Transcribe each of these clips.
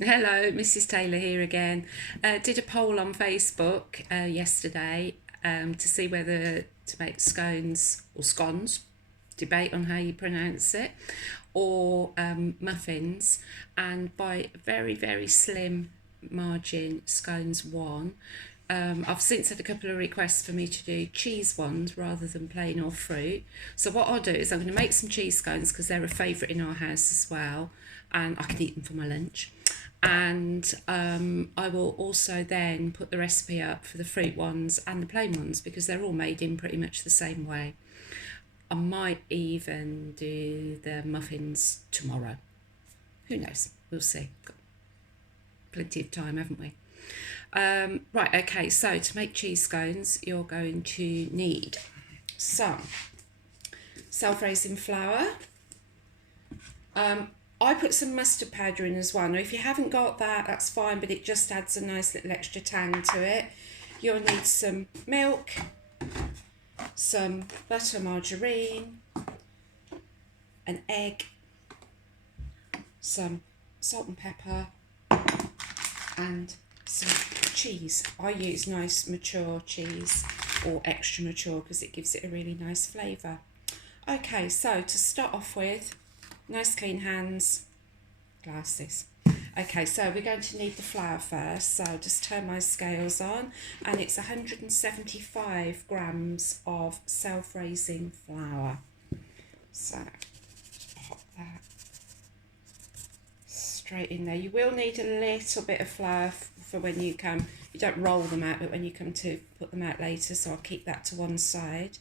Hello, Mrs. Taylor here again. Did a poll on Facebook yesterday to see whether to make scones or scones, debate on how you pronounce it, or muffins, and by a very, very slim margin, scones won. I've since had a couple of requests for me to do cheese ones rather than plain or fruit. So what I'll do is I'm going to make some cheese scones because they're a favourite in our house as well, and I can eat them for my lunch. And I will also then put the recipe up for the fruit ones and the plain ones because they're all made in pretty much the same way. I might even do the muffins tomorrow. Who knows? We'll see. Got plenty of time, haven't we? Right, okay, so to make cheese scones, you're going to need some self-raising flour. I put some mustard powder in as well. Now, if you haven't got that, that's fine, but it just adds a nice little extra tang to it. You'll need some milk, some butter, margarine, an egg, some salt and pepper, and some cheese. I use nice mature cheese or extra mature because it gives it a really nice flavour. Okay, so to start off with, nice clean hands, glasses. Okay, so we're going to need the flour first, so I'll just turn my scales on, and it's 175 grams of self-raising flour. So pop that straight in there. You will need a little bit of flour for when you don't roll them out, but when you come to put them out later, so I'll keep that to one side.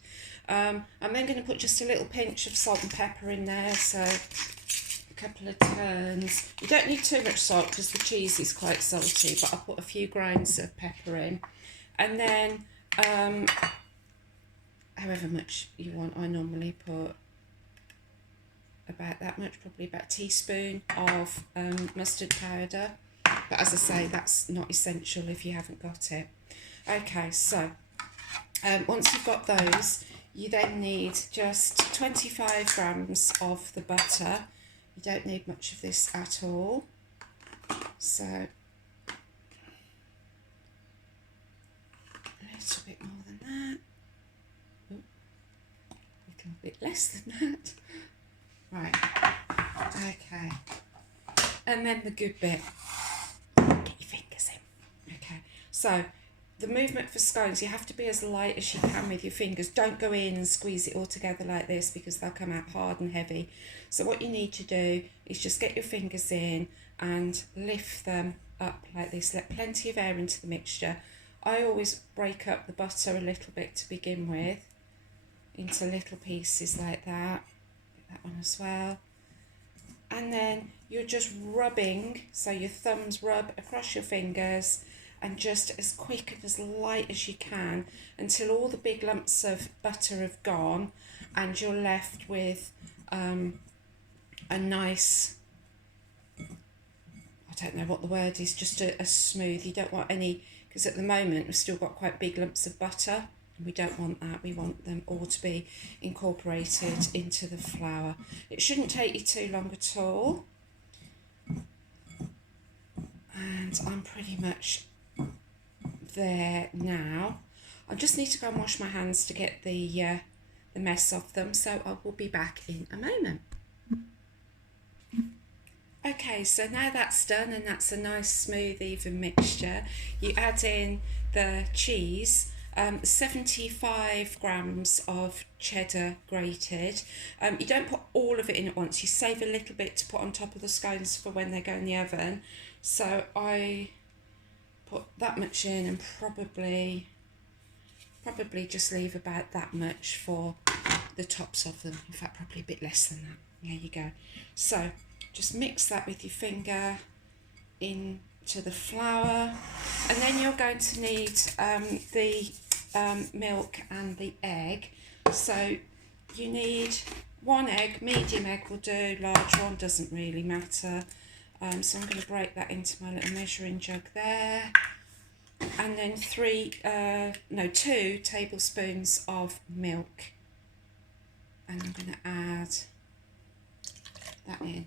I'm then going to put just a little pinch of salt and pepper in there, so a couple of turns. You don't need too much salt because the cheese is quite salty, but I'll put a few grains of pepper in. And then, however much you want, I normally put about that much, probably about a teaspoon of mustard powder. But as I say, that's not essential if you haven't got it. Okay, so once you've got those, you then need just 25 grams of the butter. You don't need much of this at all. So a little bit more than that. Ooh, a little bit less than that. Right, okay. And then the good bit, get your fingers in. Okay, so the movement for scones, you have to be as light as you can with your fingers. Don't go in and squeeze it all together like this because they'll come out hard and heavy. So what you need to do is just get your fingers in and lift them up like this. Let plenty of air into the mixture. I always break up the butter a little bit to begin with into little pieces like that. That one as well. And then you're just rubbing, so your thumbs rub across your fingers and just as quick and as light as you can until all the big lumps of butter have gone and you're left with a nice, I don't know what the word is, just a smooth. You don't want any, because at the moment we've still got quite big lumps of butter. We don't want that. We want them all to be incorporated into the flour. It shouldn't take you too long at all. And I'm pretty much there now. I just need to go and wash my hands to get the mess off them, so I will be back in a moment. Okay, so now that's done and that's a nice smooth even mixture. You add in the cheese, 75 grams of cheddar grated. You don't put all of it in at once, you save a little bit to put on top of the scones for when they go in the oven. So I put that much in and probably just leave about that much for the tops of them. In fact, probably a bit less than that. There you go. So just mix that with your finger into the flour, and then you're going to need the milk and the egg. So you need one egg, medium egg will do, large one doesn't really matter. So I'm going to break that into my little measuring jug there, and then 2 tablespoons of milk, and I'm going to add that in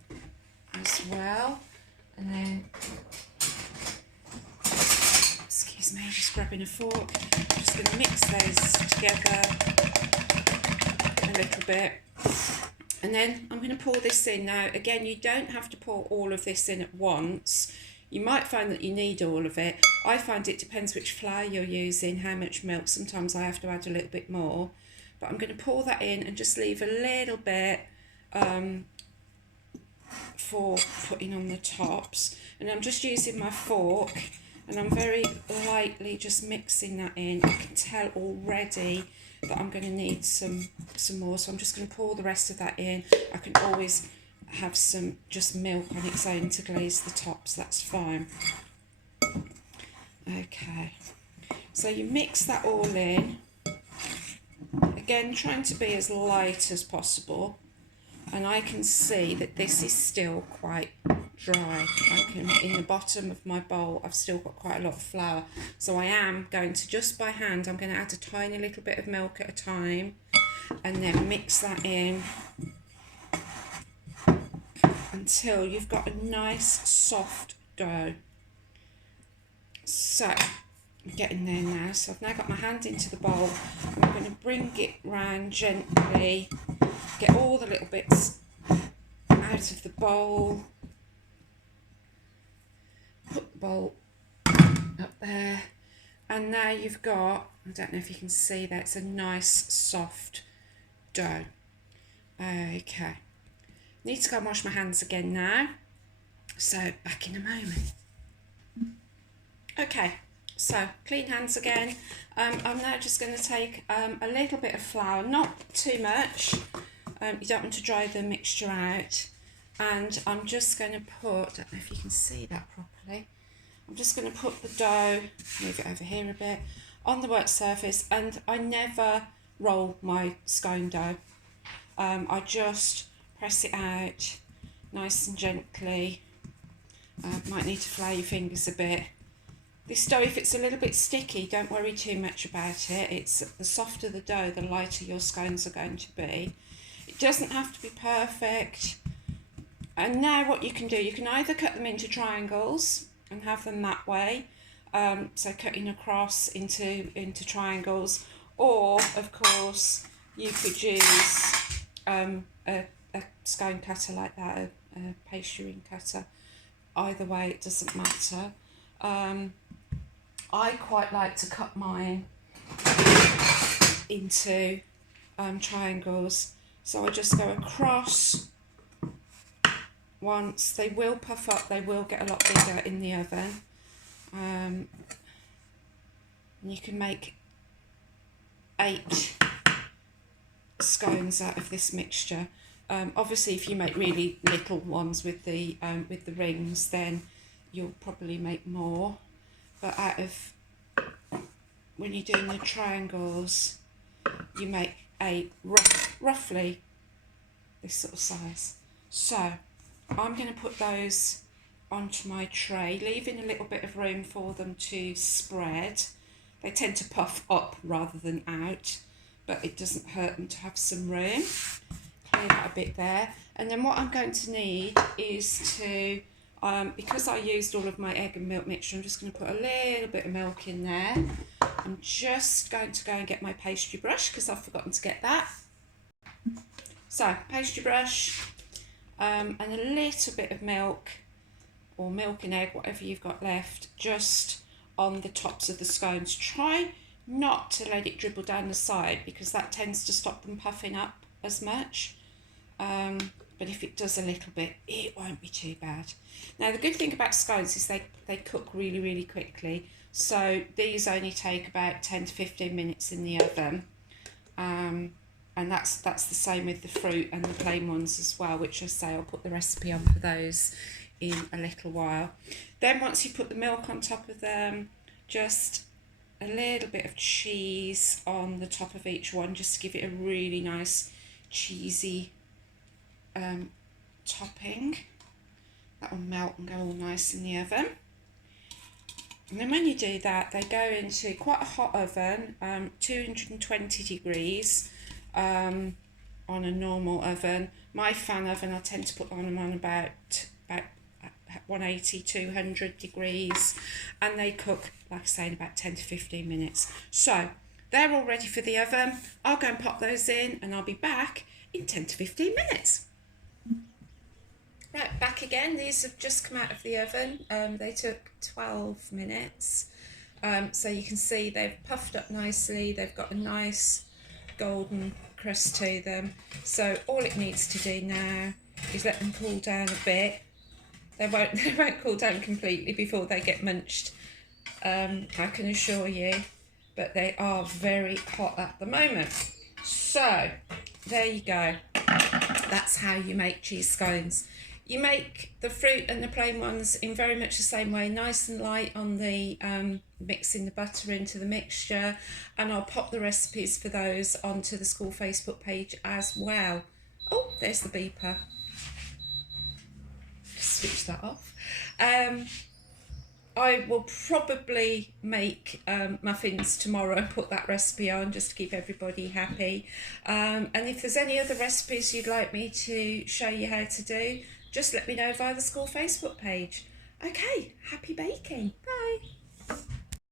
as well, and then is me just grabbing a fork. I'm just going to mix those together a little bit. And then I'm going to pour this in. Now, again, you don't have to pour all of this in at once. You might find that you need all of it. I find it depends which flour you're using, how much milk. Sometimes I have to add a little bit more. But I'm going to pour that in and just leave a little bit for putting on the tops. And I'm just using my fork and I'm very lightly just mixing that in. I can tell already that I'm going to need some more, so I'm just going to pour the rest of that in. I can always have some just milk on its own to glaze the tops, that's fine. Okay, so you mix that all in, again trying to be as light as possible, and I can see that this is still quite dry. In the bottom of my bowl I've still got quite a lot of flour, so I am going to just by hand, I'm going to add a tiny little bit of milk at a time and then mix that in until you've got a nice soft dough. So I'm getting there now, so I've now got my hand into the bowl. I'm going to bring it round gently, get all the little bits out of the bowl, put the bowl up there, and now you've got, I don't know if you can see that, it's a nice soft dough. Okay, need to go and wash my hands again now, so back in a moment. Okay, so clean hands again. I'm now just going to take a little bit of flour, not too much, you don't want to dry the mixture out, and I'm just going to put, I don't know if you can see that properly, I'm just going to put the dough, move it over here a bit, on the work surface, and I never roll my scone dough. I just press it out nice and gently. Might need to flour your fingers a bit. This dough, if it's a little bit sticky, don't worry too much about it. It's the softer the dough, the lighter your scones are going to be. It doesn't have to be perfect. And now what you can do, you can either cut them into triangles and have them that way, so cutting across into triangles, or of course you could use a scone cutter like that, a pastry cutter. Either way, it doesn't matter. I quite like to cut mine into triangles, so I just go across once. They will puff up, they will get a lot bigger in the oven, and you can make 8 scones out of this mixture. Obviously if you make really little ones with the rings, then you'll probably make more, but when you're doing the triangles, you make 8, roughly this sort of size. So I'm going to put those onto my tray, leaving a little bit of room for them to spread. They tend to puff up rather than out, but it doesn't hurt them to have some room. Clear that a bit there. And then what I'm going to need is to, because I used all of my egg and milk mixture, I'm just going to put a little bit of milk in there. I'm just going to go and get my pastry brush because I've forgotten to get that. So, pastry brush, and a little bit of milk, or milk and egg, whatever you've got left, just on the tops of the scones. Try not to let it dribble down the side because that tends to stop them puffing up as much. But if it does a little bit, it won't be too bad. Now the good thing about scones is they cook really, really quickly. So these only take about 10 to 15 minutes in the oven. And that's the same with the fruit and the plain ones as well, which I say I'll put the recipe on for those in a little while. Then once you put the milk on top of them, just a little bit of cheese on the top of each one, just to give it a really nice cheesy topping. That will melt and go all nice in the oven. And then when you do that, they go into quite a hot oven, 220 degrees on a normal oven. My fan oven, I tend to put them on about 180, 200 degrees, and they cook, like I say, in about 10 to 15 minutes. So they're all ready for the oven. I'll go and pop those in, and I'll be back in 10 to 15 minutes. Right, back again. These have just come out of the oven. They took 12 minutes. So you can see they've puffed up nicely. They've got a nice golden crust to them. So all it needs to do now is let them cool down a bit. They won't cool down completely before they get munched, I can assure you. But they are very hot at the moment. So there you go. That's how you make cheese scones. You make the fruit and the plain ones in very much the same way, nice and light on the mixing the butter into the mixture, and I'll pop the recipes for those onto the school Facebook page as well. Oh, there's the beeper. Switch that off. I will probably make muffins tomorrow and put that recipe on just to keep everybody happy. And if there's any other recipes you'd like me to show you how to do, just let me know via the school Facebook page. Okay, happy baking. Bye.